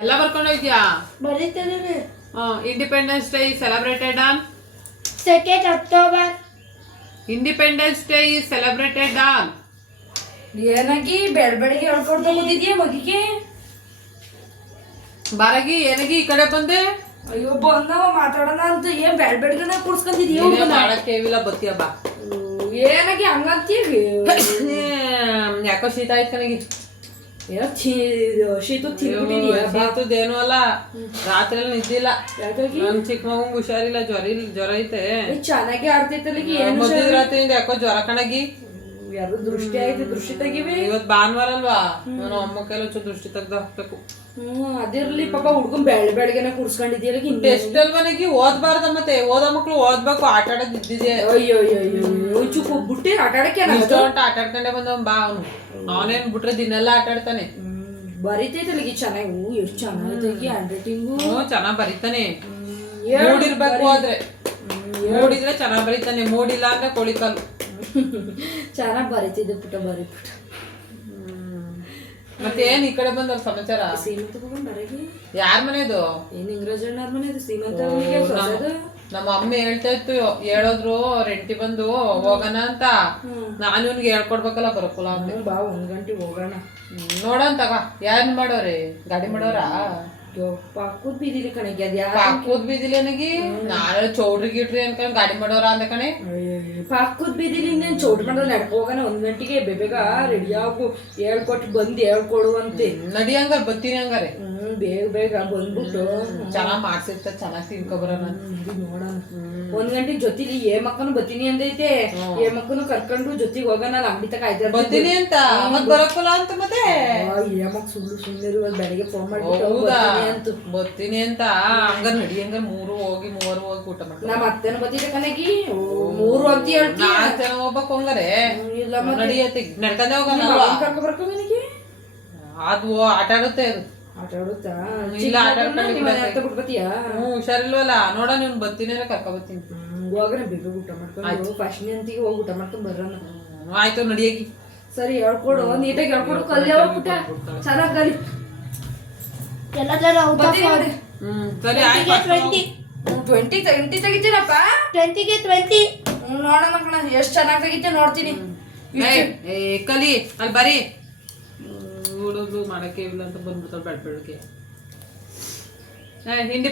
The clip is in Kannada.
ಎಲ್ಲ ಬರ್ಕೊಂಡು ಹೋಗ್ಯಾ? ಬರೀತೇನೆ. Independence day is celebrated on 2nd October. Independence day is celebrated on ಏನಾಗಿ ಬೆಳಗ್ಗೆ ಹೇಳ್ಕೊಂಡು ಹೋಗಿದ್ಯಾ ಮಗಿಗೆ? ಬಾರಗಿ ಏನಗಿ ಈ ಕಡೆ ಬಂದೆ. ಅಯ್ಯೋ ಬಂದವ ಮಾತಾಡೋಣ ಅಂತ ಏನ್ ಬೆಳಗ್ಗೆನೆ ಕೂರ್ಸ್ಕೊಂಡಿದ್ಯಾ? ಮಾಡಕ್ಕೆ ಇಲ್ಲ ಬತ್ತಿಯ ಬಾ. ಏನಾಗಿ ಹಂಗಂತೀವಿ? ಯಾಕೋ ಶೀತ ಆಯ್ತು ಕಣಗಿ. ಶೀತು ಶೀತದೇನು ಅಲ್ಲ, ರಾತ್ರಿ ಎಲ್ಲ ನಿದ್ದಿಲ್ಲ. ಯಾಕಾಗಿ? ನನ್ ಚಿಕ್ಕ ಮಗಂಗ್ ಹುಷಾರಿಲ್ಲ, ಜ್ವರ ಐತೆ. ಚೆನ್ನಾಗಿ ಆಡ್ತೈತಲ್ಲ. ಮದ್ದಿದ ರಾತ್ರಿಯಿಂದ ಯಾಕೋ ಜ್ವರ ಕಣಗಿ. ಯಾರು ದೃಷ್ಟಿ ಆಯ್ತು, ದೃಷ್ಟಿ ತೆಗಿವಿ. ಇವತ್ ಭಾನುವಾರ ಅಲ್ವಾ, ನಾನು ಅಮ್ಮ ಕೈಲಿ ದೃಷ್ಟಿ ತೆಗ್ದು ಹಾಕ್ಬೇಕು. ಅದಿರ್ಲಿ ಪಾಪ ಹುಡ್ಗನ್ ಬೆಳಗ್ಗೆನೆ ಕೂರ್ಸ್ಕೊಂಡಿದ್ಯಲ್ಲ. ಟೆಸ್ಟ್ ಅಲ್ವನಗಿ ಓದ್ಬಾರ್ದ, ಮತ್ತೆ ಓದೋ ಮಕ್ಳು ಓದ್ಬೇಕು, ಆಟ ಆಡೋದ್ ಇದ್ದಿದೆ. ಅಯ್ಯೋ ಚುಕ್ ಹೋಗ್ಬಿಟ್ಟೆ ಆಟ ಆಡಕ್ಕೆ ಆಟ ಆಡ್ಕೊಂಡೆ ಬಂದವ್ ಬಾ. ಅವನೇನ್ ಬಿಟ್ರೆ ದಿನೆಲ್ಲ ಆಟ ಆಡ್ತಾನೆ. ಬರಿತೈತಲ್ಲ ಚೆನ್ನಾಗಿ. ಎಷ್ಟ್ ಚೆನ್ನಾಗಿ ಹ್ಯಾಂಡ್ ರೈಟಿಂಗು. ಚೆನ್ನಾಗ್ ಬರೀತಾನೆ. ಮೂಡಿರ್ಬೇಕು, ಆದ್ರೆ ಮೂಡಿದ್ರೆ ಚೆನ್ನಾಗ್ ಬರೀತಾನೆ, ಮೂಡಿಲ್ಲ ಅಂದ್ರೆ ಕೊಳಿಕಲ್ಲು. ಚೆನ್ನಾಗ್ ಬರೀತಿದ್ದೆ ಪುಟ ಬರೀಪುಟ. ಮತ್ತೆ ಏನ್ ಈ ಕಡೆ ಬಂದವ್ರ ಸಮಾಚಾರ? ಸೀಮಂತ ಬರಗಿ ಯಾರ ಮನೆದು? ಏನ್ ಇಂಗ್ರಜಣ್ಣವ್ರ ಮನೆದು ಸೀಮಂತ. ನಮ್ಮ ಅಮ್ಮ ಹೇಳ್ತಾ ಇತ್ತು, ಹೇಳಿದ್ರು ರೆಂಟಿ ಬಂದು ಹೋಗೋಣ ಅಂತ. ನಾನು ಇವ್ನಿಗೆ ಹೇಳ್ಕೊಡ್ಬೇಕಲ್ಲ, ಬರಕಲ್ಲ. ಬಾ 1 ಗಂಟೆಗೆ ಹೋಗೋಣ. ನೋಡೋಣ ತಗ. ಯಾರು ಮಾಡೋರಿ? ಗಾಡಿ ಮಾಡೋರಾ? ಪಾಕೂದ್ ಬೀದಿಲಿ ಕಣಗೆ. ಅದ್ ಪಾಕೂದ್ ಬೀದಿಲಿ ನನಗಿ ನಾಳೆ ಚೌಡ್ರಿ ಗಿಟ್ರಿ ಅನ್ಕೊಂಡ್ ಗಾಡಿ ಮಾಡೋರ ಅಂದ ಕಣೆ. ಪಾಕೂದ್ ಬೀದಿಲಿ ಇನ್ನೇನ್ ಚೌಟ್ರಿ ಮಾಡೋದು. ನಡ್ಕೊ ಹೋಗೋಣ 1 ಗಂಟೆಗೆ. ಬೇಗ ರೆಡಿ ಆಗು, ಹೇಳ್ಕೊಟ್ಟು ಬಂದು ಹೇಳ್ಕೊಡುವಂತೆ. ನಡಿ ಹಂಗಾರ, ಬತ್ತೀನಿ ಹಂಗಾರೆ. ಬೇಗ ಬಂದ್ಬಿಟ್ಟು ಚೆನ್ನಾಗ್ ಮಾಡ್ಸಿರ್ತ, ಚೆನ್ನಾಗ್ ತಿನ್ಕೊಬರೋಣ. ನೋಡೋಣ 1 ಗಂಟೆಗೆ ಜೊತೆಲಿ ಏ ಮಕ್ಕನು ಬತ್ತೀನಿ ಅಂದೈತೆ. ಏ ಮಕ್ಕನು ಕರ್ಕೊಂಡು ಜೊತೆಗೆ ಹೋಗೋಣ. ನಾನು ಅಂಗಡಿ ತಕ ಆಯ್ತು ಬತ್ತೀನಿ ಅಂತ ಮತ್ ಬರಕ್ಕಲ್ಲ ಅಂತ. ಮತ್ತೆ ಏ ಮಕ್ ಸುಳ್ಳು ಬೆಳಿಗ್ಗೆ ಫೋನ್ ಮಾಡಿ ಅಂತ ಬತ್ತೀನಿ ಅಂತ. ಹಂಗಾರ ನಡಿ ಹಂಗಾರ 3 ಹೋಗಿ 3 ಹೋಗಿ ಊಟ ಮಾಡ್ತಾರೆ. ನಮ್ಮ ಅತ್ತೆನ ಬತ್ತಿದೆ ಕನಗಿ. 3 ಅಂತ ಹೇಳ್ತೀನಿ. 4 ಜನ ಹೋಗ್ಬೇಕು ಹಂಗಾರೆ. ಇಲ್ಲ ನಡಿಯತ್ತೆ, ನಡ್ಕೊಂಡೆ ಹೋಗೋಣ. ಕರ್ಕೊ ಬರ್ಕೊ ನನಗೆ. ಅದು ಆಟ ಆಡುತ್ತೆ, ಅದು ಆಟ ಆಡುತ್ತಾ? ಇಲ್ಲ ಆಟ ಆಡ್ಕೊಂಡು ಬತ್ತೀಯಾ? ಹುಷಾರಿಲ್ವಲ್ಲ. ನೋಡ ನೀನ್ ಬತ್ತೀನಿ ಅಂದ್ರೆ ಕರ್ಕೊ ಬರ್ತೀನಿ. ಹೋಗೋಣ ಬೇಗ ಊಟ ಮಾಡ್ಕೊಂಡು. ಫಸ್ಟ್ ಅಂತಿಗೆ ಹೋಗಿ ಊಟ ಮಾಡ್ಕೊಂಡ್ ಬರೋಣ. ಆಯ್ತು ನಡಿಯಾಗಿ. ಸರಿ ಹೇಳ್ಕೊಡು, ನೀಟಾಗಿ ಹೇಳ್ಕೊಡು. ಕಲ್ಯ ಊಟ ಚೆನ್ನಾಗ್ ಕಲಿ. ಎಲ್ಲದರ ಔಟ್ ಆಫ್ ಸರಿ ಆಯ್ತು. 20 ತೆಗಿತೀನಪ್ಪ. 20ಗೆ 20. ನೋಡೋಣ ಕಣ ಎಷ್ಟ್ ಚೆನ್ನಾಗ್ ತೆಗಿತೆ ನೋಡ್ತೀನಿ. ಕಲಿ ಅಲ್ಲಿ ಬರೀ. ಹುಡುಗರು ಮಾಡಕ್ಕೆ ಇಲ್ಲ ಅಂತ ಬಂದ್ಬಿಡ್ತಾರೆ ಬೆಳಗ್ಗೆ. ಹಿಂಡಿ